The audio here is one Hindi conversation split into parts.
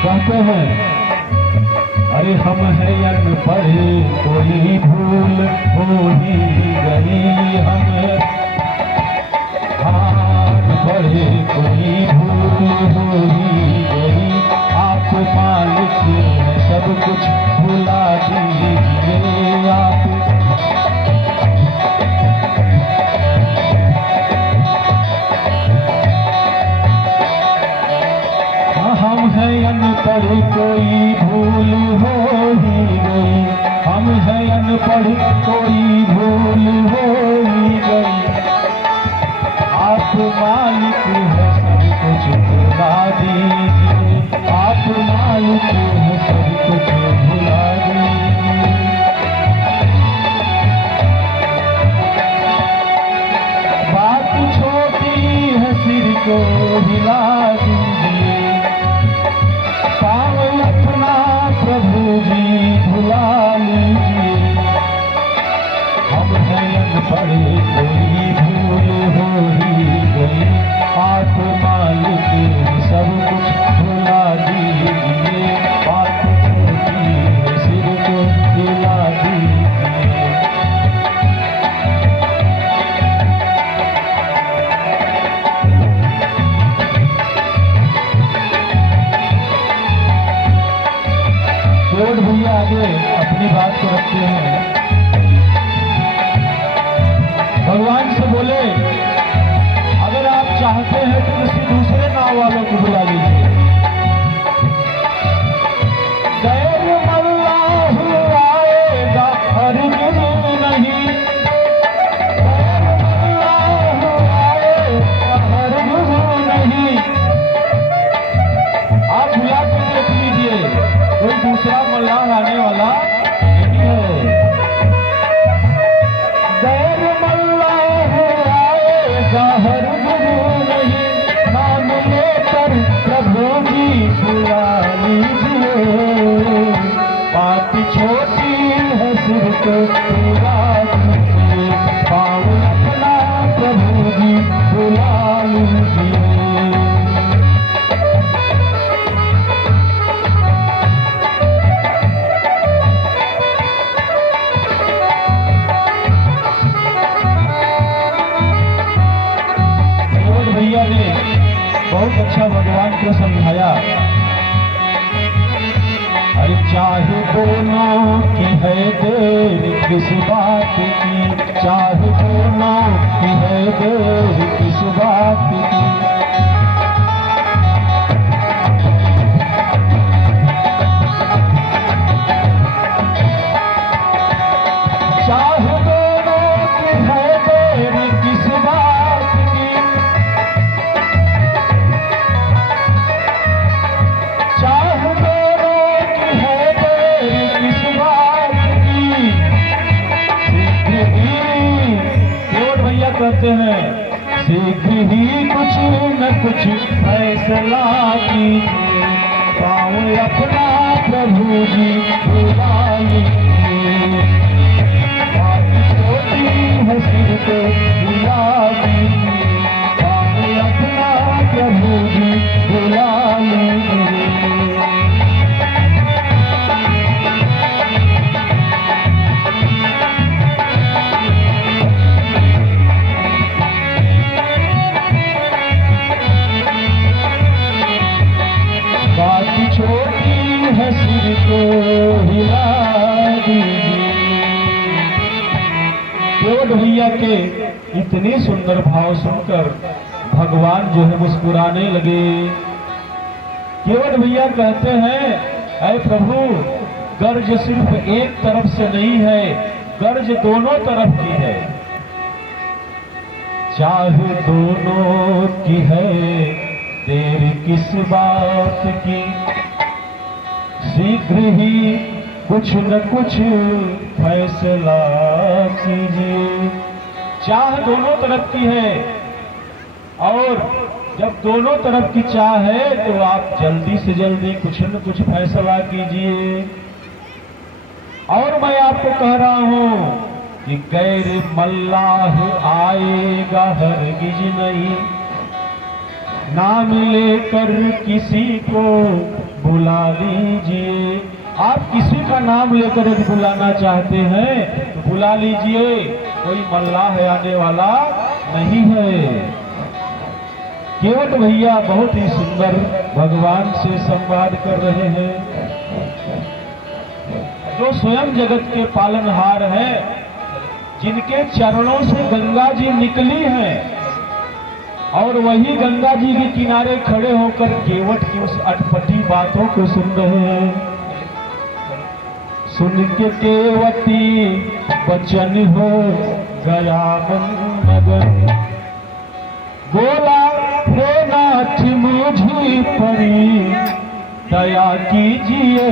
कहते हैं, अरे हम है अनपढ़ कोई भूल हो ही गई, हम अनपढ़ कोई भूल हो ही गई, आप मालिक हैं सब कुछ भुला दीजिए आप। हम है अनपढ़ कोई भूल हो ही गई, हम है अनपढ़ कोई भूल हो ही गई, आप मालिक है सब कुछ भुला दीजिए, आप मालिक है सब कुछ भुला दीजिए। बात छोटी है सिर को हिला दीजिए, पाँव अपना प्रभु जी भुला लीजिए, हम है अनपढ़ कोई भूल हो ही गई, आप मालिक सब कुछ भुला दीजिए, बात छोटी है सिर को हिला दीजिए। केवट भैया आगे अपनी बात को रखते हैं, भगवान से बोले, अगर आप चाहते हैं तो किसी दूसरे नाव वालों को बुला लीजिए। गैर मल्लाह आएगा हरगिज़ नहीं, गैर मल्लाह आएगा हरगिज़ नहीं, आप बुला के देख लीजिए, कोई दूसरा मल्लाह आने वाला नहीं है। गैर मल्लाह आएगा हरगिज़ नहीं, नाम लेकर प्रभु जी बुला लीजिए, बात छोटी है सिर को हिला दीजिए, पाँव अपना प्रभु जी बुला लीजिए। भैया ने बहुत अच्छा भगवान को समझाया, अरे चाहे दोनों की है देर किस बात की, चाहे दोनों की है देर किस बात की, चाहे दोनों की है देर किस बात की, चाहे दोनों की है देर किस बात की, शीघ्र ही केवट भैया कहते हैं, शीघ्र ही कुछ न कुछ फैसला कीजिए, पाँव अपना प्रभु जी बुला लीजिए, बात छोटी है सिर को हिला दीजिए, पाँव अपना प्रभु जी बुला लीजिए। बात छोटी है सिर को हिला दीजिए। केवट भैया के इतने सुंदर भाव सुनकर भगवान जो है मुस्कुराने लगे। केवट भैया कहते हैं, ऐ प्रभु, गर्ज सिर्फ एक तरफ से नहीं है, गर्ज दोनों तरफ की है, चाहे दोनों की है देर किस बात की, शीघ्र ही कुछ न कुछ फैसला कीजिए। चाह दोनों तरफ की है, और जब दोनों तरफ की चाह है तो आप जल्दी से जल्दी कुछ न कुछ फैसला कीजिए। और मैं आपको कह रहा हूं कि गैर मल्लाह आएगा हरगिज नहीं, नाम लेकर किसी को बुला लीजिए। आप किसी का नाम लेकर यदि बुलाना चाहते हैं तो बुला लीजिए, कोई मल्लाह आने वाला नहीं है। केवट भैया बहुत ही सुंदर भगवान से संवाद कर रहे हैं। जो स्वयं जगत के पालनहार हैं, जिनके चरणों से गंगा जी निकली हैं, और वही गंगा जी के किनारे खड़े होकर केवट की उस अटपटी बातों को सुन रहे हैं। सुन के केवटी बचन हो गया मन मगन, बोला हे नाथ मुझी परी दया कीजिए।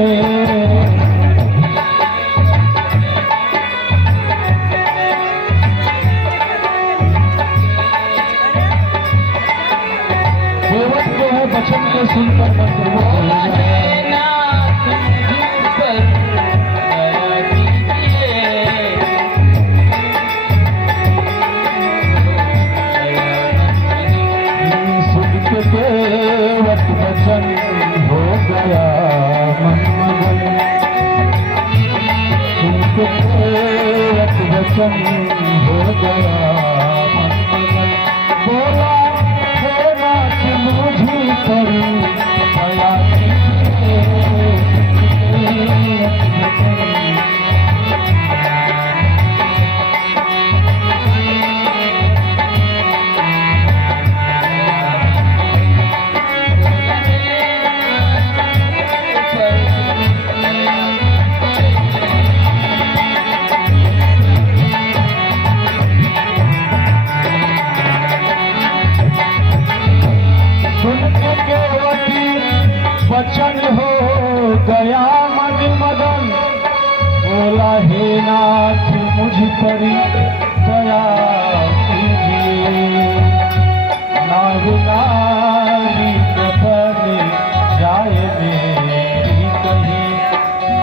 केवट जो है बचन को सुनकर मंत्रमुग्ध हो गया। केवट बचन हो गया मन मगन, केवट बचन हो गया मन मगन, बोला हे नाथ मुझी परी दया कीजिए। बचन हो गया मन मगन, बोला हे नाथ मुझ पर दया कीजिए। नाव नारी न बन जाए मेरी कहीं,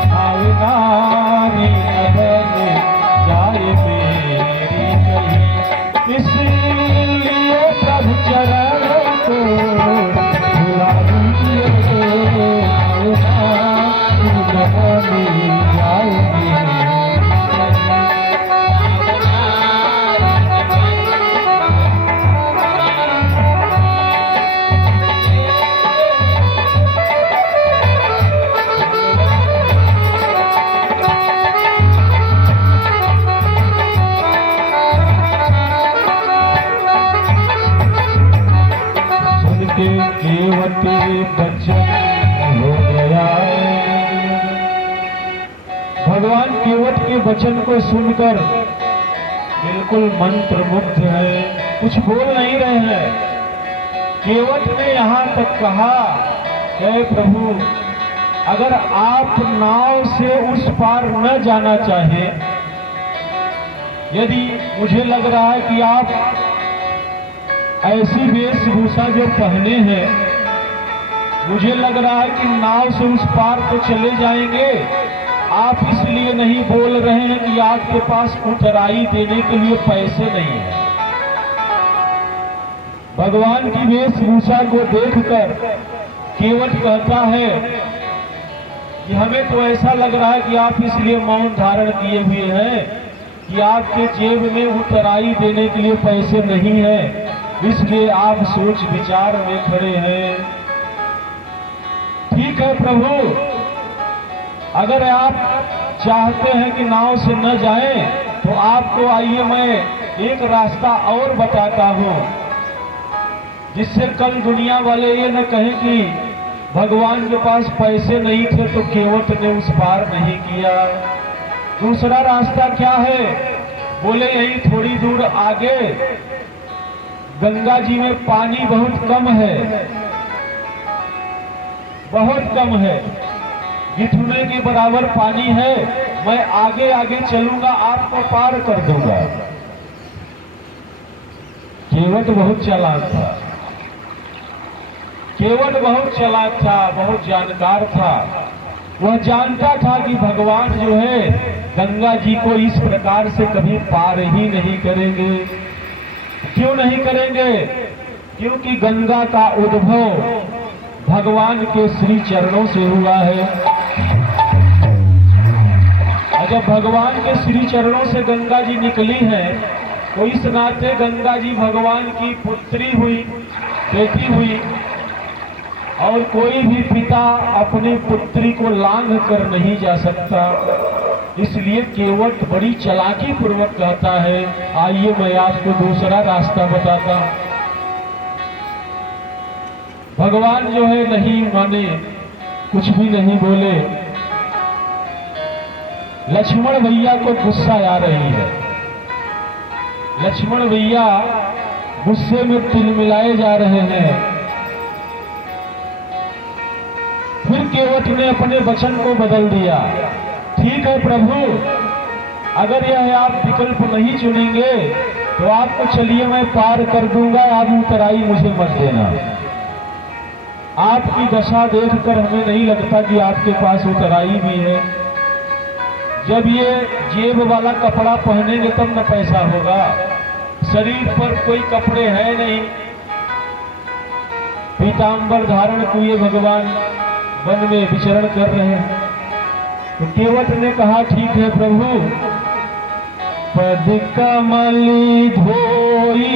नाव नारी न बन जाए मेरी कहीं, इसलिए प्रभु चरणों को बुला लीजिए। केवटी बचन हो गया। भगवान केवट के वचन को सुनकर बिल्कुल मंत्र मुग्ध है, कुछ बोल नहीं रहे हैं। केवट ने यहाँ तक कहा, हे प्रभु, अगर आप नाव से उस पार न जाना चाहे, यदि मुझे लग रहा है कि आप ऐसी वेशभूषा जो पहने हैं, मुझे लग रहा है कि नाव से उस पार तो चले जाएंगे, आप इसलिए नहीं बोल रहे हैं कि आपके पास उतराई देने के लिए पैसे नहीं है। भगवान की वेशभूषा को देखकर केवट कहता है कि हमें तो ऐसा लग रहा है कि आप इसलिए मौन धारण किए हुए हैं कि आपके जेब में उतराई देने के लिए पैसे नहीं है, इसलिए आप सोच विचार में खड़े हैं। ठीक है प्रभु, अगर आप चाहते हैं कि नाव से न जाएं, तो आपको आइए मैं एक रास्ता और बताता हूं, जिससे कल दुनिया वाले ये न कहें कि भगवान के पास पैसे नहीं थे तो केवट ने उस पार नहीं किया। दूसरा रास्ता क्या है? बोले यही थोड़ी दूर आगे गंगा जी में पानी बहुत कम है, बहुत कम है, घुटने के बराबर पानी है, मैं आगे आगे चलूंगा, आपको पार कर दूंगा। केवट बहुत चालाक था, केवट बहुत चालाक था, बहुत जानकार था। वह जानता था कि भगवान जो है गंगा जी को इस प्रकार से कभी पार ही नहीं करेंगे। क्यों नहीं करेंगे? क्योंकि गंगा का उद्भव भगवान के श्री चरणों से हुआ है। और जब भगवान के श्री चरणों से गंगा जी निकली है तो इस नाते गंगा जी भगवान की पुत्री हुई, बेटी हुई। और कोई भी पिता अपनी पुत्री को लांघ कर नहीं जा सकता, इसलिए केवट बड़ी चालाकी पूर्वक कहता है, आइए मैं आपको दूसरा रास्ता बताता हूं। भगवान जो है नहीं माने, कुछ भी नहीं बोले। लक्ष्मण भैया को गुस्सा आ रही है। लक्ष्मण भैया गुस्से में तिलमिलाए जा रहे हैं। फिर केवट ने अपने वचन को बदल दिया। ठीक है प्रभु, अगर यह आप विकल्प नहीं चुनेंगे तो आपको चलिए मैं पार कर दूंगा, आप उतराई मुझे मत देना। आपकी दशा देखकर हमें नहीं लगता कि आपके पास उतराई भी है। जब ये जेब वाला कपड़ा पहनेंगे तब न पैसा होगा, शरीर पर कोई कपड़े हैं नहीं। पीतांबर धारण किए भगवान वन में विचरण कर रहे हैं। तो केवट ने कहा, ठीक है प्रभु, पद कमली धोई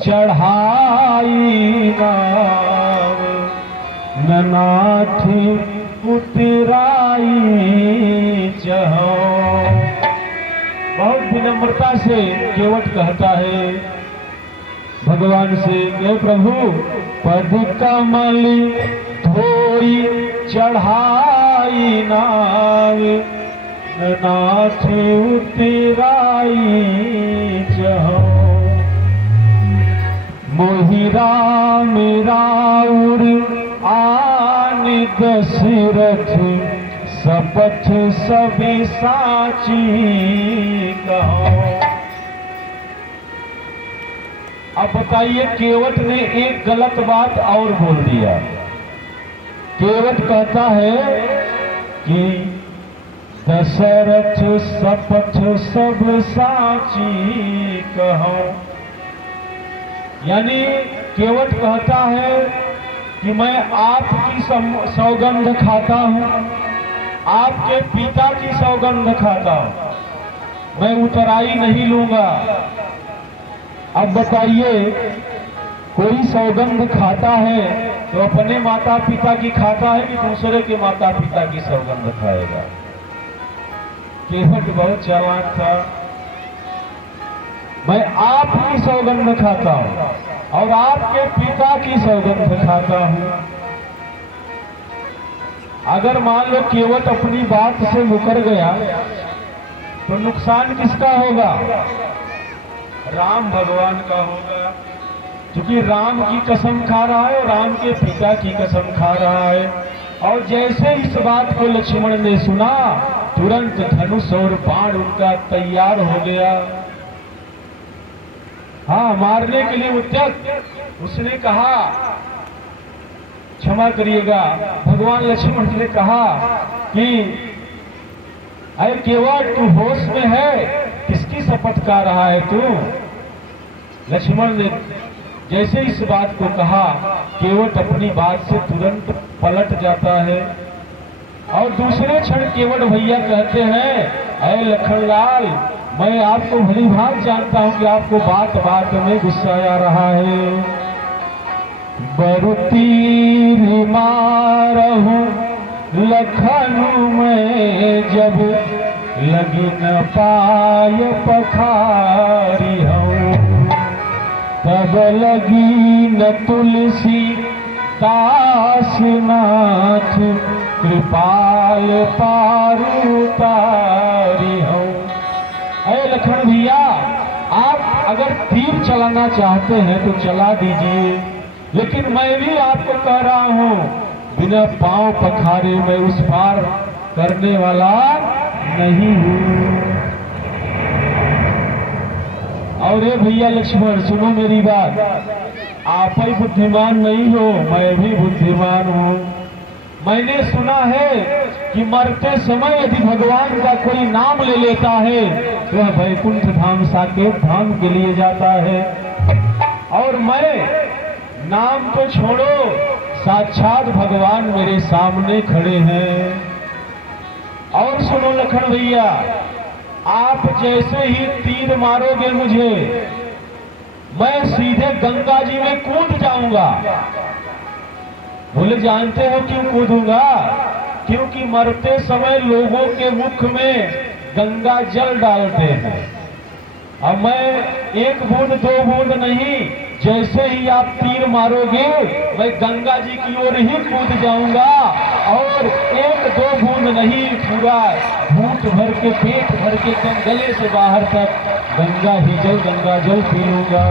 चढ़ाई नाव, ननाथ उतराई चहो। बहुत विनम्रता से केवट कहता है भगवान से, हे प्रभु, पद कमली धोई चढ़ाई नाव, नाथ उतराई चहो। मोहिरा मेरा उर आन दशरथ, शपथ सभी साची कहो। अब बताइए, केवट ने एक गलत बात और बोल दिया। केवट कहता है कि दशरथ शपथ सब साची कहो। यानी केवट कहता है कि मैं आपकी सौगंध खाता हूं, आपके पिता की सौगंध खाता हूं, मैं उतराई नहीं लूंगा। अब बताइए, कोई सौगंध खाता है तो अपने माता पिता की खाता है कि दूसरे के माता पिता की सौगंध खाएगा? केवट बहुत चालाक था। मैं आपकी सौगंध खाता हूं और आपके पिता की सौगंध खाता हूं। अगर मान लो केवट अपनी बात से मुकर गया तो नुकसान किसका होगा? राम भगवान का होगा, क्योंकि राम की कसम खा रहा है और राम के पिता की कसम खा रहा है। और जैसे इस बात को लक्ष्मण ने सुना, तुरंत धनुष और बाण उनका तैयार हो गया। हाँ, मारने के लिए उद्यत। उसने कहा, क्षमा करिएगा, भगवान लक्ष्मण ने कहा कि अरे केवट, तू होश में है? किसकी शपथ खा रहा है तू? लक्ष्मण ने जैसे इस बात को कहा, केवट अपनी बात से तुरंत पलट जाता है। और दूसरे क्षण केवट भैया कहते हैं, अरे लखनलाल, मैं आपको भली भांति जानता हूं कि आपको बात बात में गुस्सा आ रहा है। बरुती मारहूं लखनऊ में, जब लगी न पाय पखारी हूं, तब लगी न तुलसी दास नाथ, कृपाल पारू तारी हूं। अरे लक्ष्मण भैया, आप अगर तीर चलाना चाहते हैं तो चला दीजिए, लेकिन मैं भी आपको कह रहा हूं, बिना पांव पखारे मैं उस पार करने वाला नहीं हूं। और ये भैया लक्ष्मण, सुनो मेरी बात, आप ही बुद्धिमान नहीं हो, मैं भी बुद्धिमान हूं। मैंने सुना है कि मरते समय यदि भगवान का कोई नाम ले लेता है तो वह वैकुंठ धाम, साकेत धाम के लिए जाता है। और मैं नाम तो छोड़ो, साक्षात भगवान मेरे सामने खड़े हैं। और सुनो लखन भैया, आप जैसे ही तीर मारोगे मुझे, मैं सीधे गंगा जी में कूद जाऊंगा। बोले जानते हो क्यों कूदूंगा? क्योंकि मरते समय लोगों के मुख में गंगा जल डालते हैं। अब मैं एक बूंद दो बूंद नहीं, जैसे ही आप तीर मारोगे मैं गंगा जी की ओर ही कूद जाऊंगा और एक दो बूंद नहीं, पूरा घूंट भर के पेट भर के गले से बाहर तक गंगा जल पी लूंगा।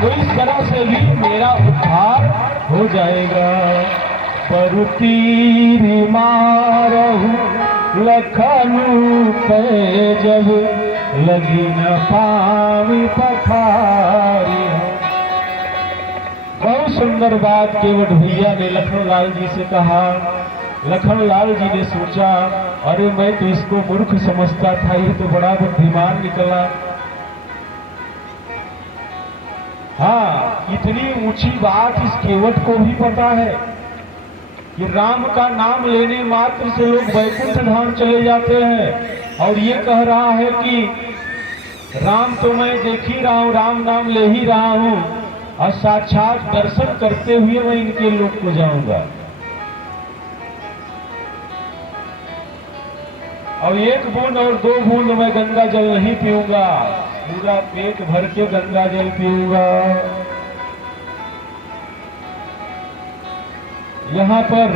तो इस तरह से भी मेरा उद्धार हो जाएगा। पर तीर मारहु लखनऊ पे जब लगी न पावी पठारी। बहुत सुंदर बात केवट भैया ने लखनलाल जी से कहा। लखनलाल जी ने सोचा, अरे मैं तो इसको मूर्ख समझता था, ये तो बड़ा बुद्धिमान निकला। हाँ, इतनी ऊंची बात इस केवट को भी पता है कि राम का नाम लेने मात्र से लोग वैकुंठ धाम चले जाते हैं। और ये कह रहा है कि राम तो मैं देख ही रहा हूं, राम नाम ले ही रहा हूं, और साक्षात दर्शन करते हुए मैं इनके लोक को जाऊंगा। और एक बूंद और दो बूंद मैं गंगा जल नहीं पीऊंगा, पूरा पेट भर के गंगा जल पीऊंगा। यहां पर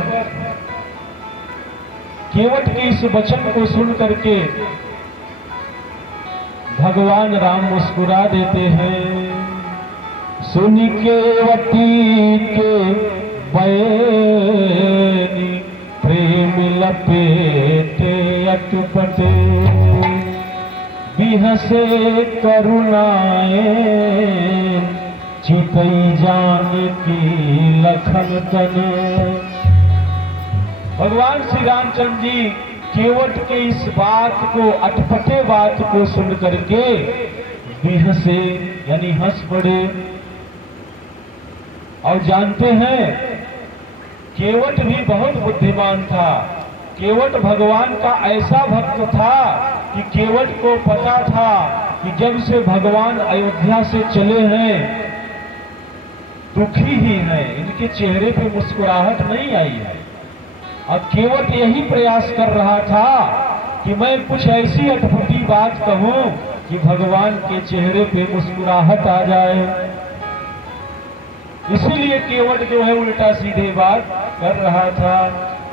केवट के इस वचन को सुन करके भगवान राम मुस्कुरा देते हैं। सुन केवटी के बैनी प्रेम लपेटे अटपटे, बिहसे करुणाए चितई जान की लखन तन। भगवान श्री रामचंद्र जी केवट के इस बात को, अटपटे बात को सुन करके बिहसे यानी हंस पड़े। और जानते हैं केवट भी बहुत बुद्धिमान था। केवट भगवान का ऐसा भक्त था कि केवट को पता था कि जब से भगवान अयोध्या से चले हैं दुखी ही हैं, इनके चेहरे पे मुस्कुराहट नहीं आई है। और केवट यही प्रयास कर रहा था कि मैं कुछ ऐसी अटपटी बात कहूं कि भगवान के चेहरे पे मुस्कुराहट आ जाए। इसीलिए केवट जो है उल्टा सीधे बात कर रहा था।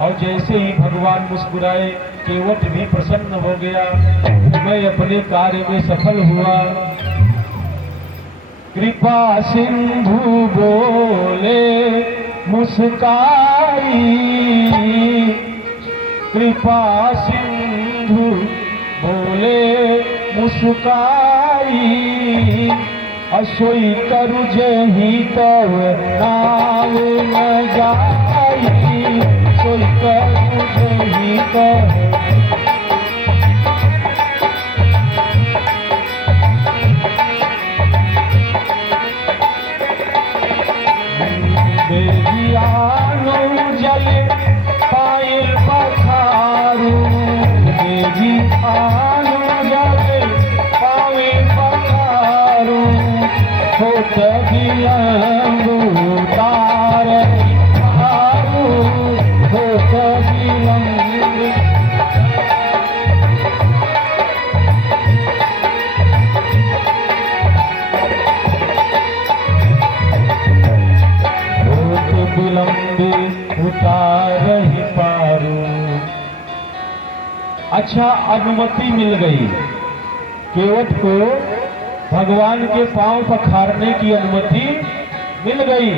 और जैसे ही भगवान मुस्कुराए केवट भी प्रसन्न हो गया, मैं अपने कार्य में सफल हुआ। कृपा सिंधु बोले मुस्काई, कृपा सिंधु बोले मुस्काई, असोई करु जही तव नाम न जाई, सोई करु जही तव। जल पायल पखारू, देवी आनु जल पायल पखारू, छोट बिलंबू तार हारू, छोट बिलंबू। विलंबे उतार ही पारू। अच्छा, अनुमति मिल गई केवट को, भगवान के पांव पखारने की अनुमति मिल गई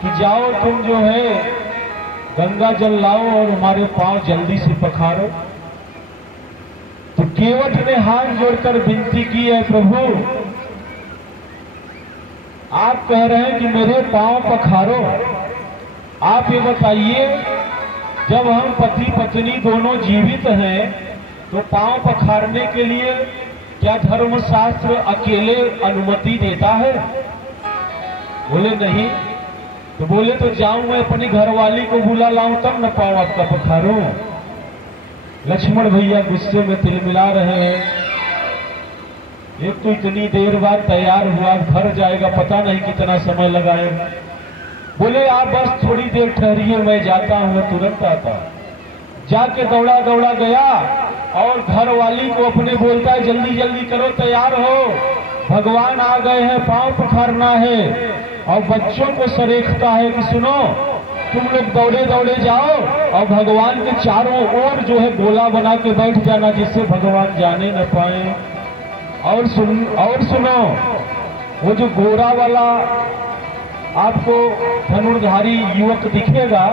कि जाओ तुम जो है गंगा जल लाओ और हमारे पांव जल्दी से पखारो। तो केवट ने हाथ जोड़कर विनती की है, प्रभु आप कह रहे हैं कि मेरे पांव पखारो। आप ये बताइए, जब हम पति पत्नी दोनों जीवित हैं तो पांव पखारने के लिए क्या धर्मशास्त्र अकेले अनुमति देता है? बोले नहीं। तो बोले तो जाऊं मैं अपनी घरवाली को बुला लाऊं तब न पाऊं आपका पखारूं। लक्ष्मण भैया गुस्से में तिलमिला रहे हैं। एक तो इतनी देर बाद तैयार हुआ, घर जाएगा, पता नहीं कितना समय लगाएगा। बोले आप बस थोड़ी देर ठहरिए, मैं जाता हूं, मैं तुरंत आता। जाके दौड़ा दौड़ा गया और घर वाली को अपने बोलता है जल्दी जल्दी करो, तैयार हो, भगवान आ गए हैं, पांव पखारना है। और बच्चों को सरेखता है कि सुनो, तुम लोग दौड़े दौड़े जाओ और भगवान के चारों ओर जो है गोला बना के बैठ जाना, जिससे भगवान जाने न पाए। और सुनो, वो जो गोरा वाला आपको धनुर्धारी युवक दिखेगा,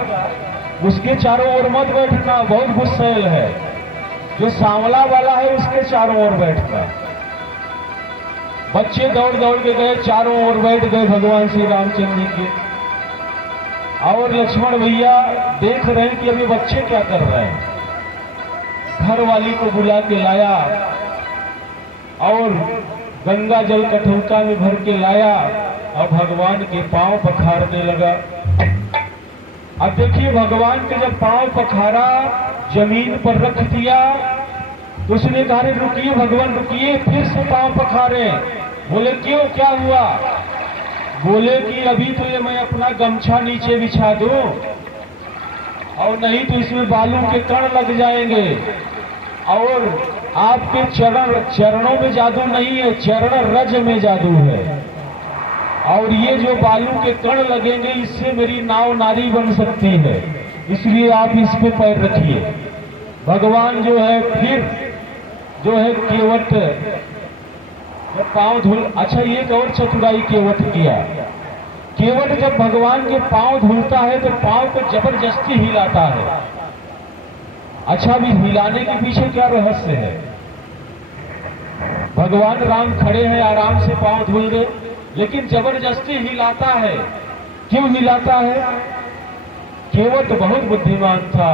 उसके चारों ओर मत बैठना, बहुत गुस्सैल है। जो सांवला वाला है उसके चारों ओर बैठना। बच्चे दौड़ दौड़ के गए, चारों ओर बैठ गए भगवान श्री रामचंद्र जी के। और लक्ष्मण भैया देख रहे हैं कि अभी बच्चे क्या कर रहे हैं। घर वाली को बुला के लाया और गंगा जल कठौता में भर के लाया और भगवान के पांव पखारने लगा। अब देखिए, भगवान के जब पांव पखारा, जमीन पर रख दिया, तो उसने कहा रुकिए भगवान रुकिए, फिर से पांव पखारे। बोले क्यों, क्या हुआ? बोले कि अभी तो ये मैं अपना गमछा नीचे बिछा दूं और नहीं तो इसमें बालू के कण लग जाएंगे। और आपके चरणों में जादू नहीं है, चरण रज में जादू है। और ये जो बालू के कण लगेंगे, इससे मेरी नाव नारी बन सकती है, इसलिए आप इस पे पैर रखिए। भगवान जो है फिर जो है केवट पांव धुल। अच्छा, एक और चतुराई केवट किया। केवट जब भगवान के पांव धुलता है तो पांव को जबरदस्ती हिलाता है। अच्छा, अभी हिलाने के पीछे क्या रहस्य है? भगवान राम खड़े हैं, आराम से पांव धुल रहे, लेकिन जबरदस्ती हिलाता है। क्यों हिलाता है? केवट बहुत बुद्धिमान था।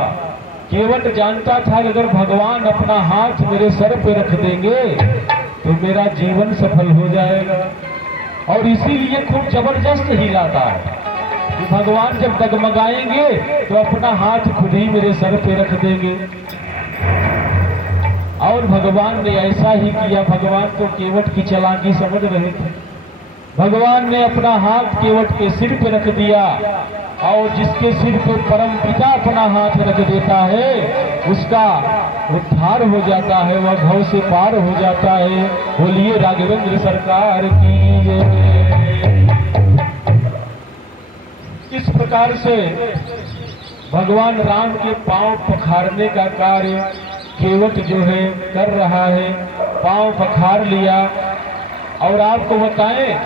केवट जानता था कि अगर भगवान अपना हाथ मेरे सर पे रख देंगे तो मेरा जीवन सफल हो जाएगा, और इसीलिए खूब जबरदस्त हिलाता है कि भगवान जब डगमगाएंगे तो अपना हाथ खुद ही मेरे सर पे रख देंगे। और भगवान ने ऐसा ही किया। भगवान तो केवट की चालाकी समझ रहे थे। भगवान ने अपना हाथ केवट के सिर पे रख दिया, और जिसके सिर पे परम पिता अपना हाथ रख देता है उसका उद्धार हो जाता है, वह भव से पार हो जाता है। बोलिए राघवेंद्र सरकार की जय। इस प्रकार से भगवान राम के पांव पखारने का कार्य केवट जो है कर रहा है। पांव पखार लिया। और आपको बताएं,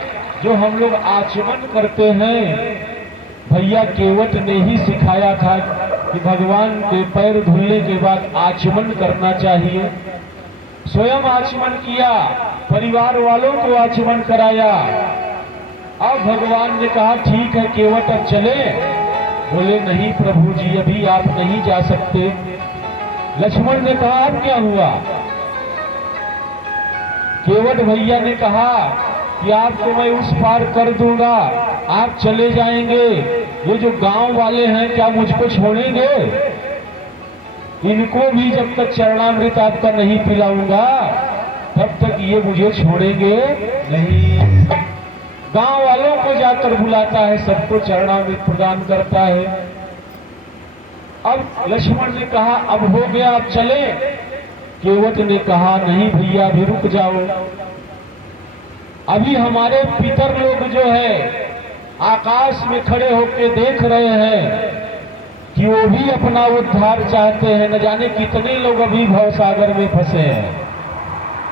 जो हम लोग आचमन करते हैं, भैया केवट ने ही सिखाया था कि भगवान के पैर धुलने के बाद आचमन करना चाहिए। स्वयं आचमन किया, परिवार वालों को आचमन कराया। अब भगवान ने कहा ठीक है केवट अब चले। बोले नहीं प्रभु जी, अभी आप नहीं जा सकते। लक्ष्मण ने कहा अब क्या हुआ? केवट भैया ने कहा कि आपको मैं उस पार कर दूंगा, आप चले जाएंगे। ये जो गांव वाले हैं क्या मुझको छोड़ेंगे? इनको भी जब तक चरणामृत आपका नहीं पिलाऊंगा तब तक ये मुझे छोड़ेंगे नहीं। गांव वालों को जाकर बुलाता है, सबको चरणामृत प्रदान करता है। अब लक्ष्मण ने कहा अब हो गया, अब चले। केवट ने कहा नहीं भैया, अभी रुक जाओ। अभी हमारे पितर लोग जो है आकाश में खड़े होकर देख रहे हैं कि वो भी अपना उद्धार चाहते हैं। न जाने कितने लोग अभी भवसागर में फंसे हैं,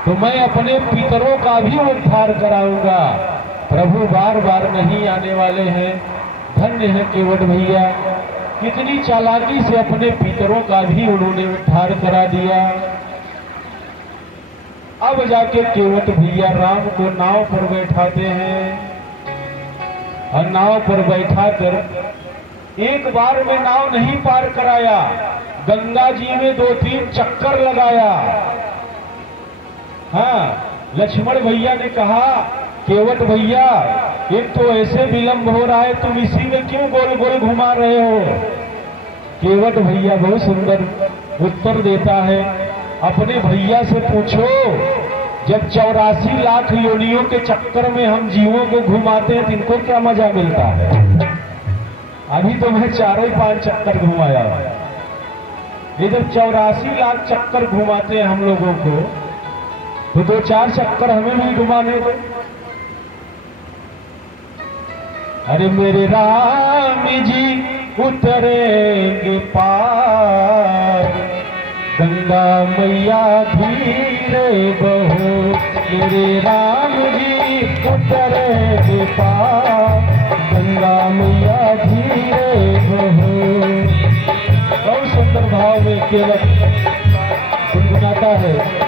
तो मैं अपने पितरों का भी उद्धार कराऊंगा। प्रभु बार बार नहीं आने वाले हैं। धन्य है केवट भैया, कितनी चालाकी से अपने पितरों का भी उन्होंने उद्धार करा दिया। अब जाके केवट भैया राम को नाव पर बैठाते हैं, और नाव पर बैठा कर एक बार में नाव नहीं पार कराया, गंगा जी में 2-3 चक्कर लगाया। हाँ, लक्ष्मण भैया ने कहा, केवट भैया एक तो ऐसे विलंब हो रहा है, तुम इसी में क्यों गोल गोल घुमा रहे हो। केवट भैया बहुत सुंदर उत्तर देता है, अपने भैया से पूछो, जब 84 लाख योनियों के चक्कर में हम जीवों को घुमाते हैं तो इनको क्या मजा मिलता है। अभी तो मैं 4-5 चक्कर घुमाया, ये जब 84 लाख चक्कर घुमाते हैं हम लोगों को, तो 2-4 चक्कर हमें भी घुमाने दो। अरे मेरे राम जी उतरेंगे पार, गंगा मैया धीरे बहो। मेरे राम जी उतरेंगे पार, गंगा मैया धीरे बहो। बहुत सुंदर भाव में केवट गुनगुनाता है।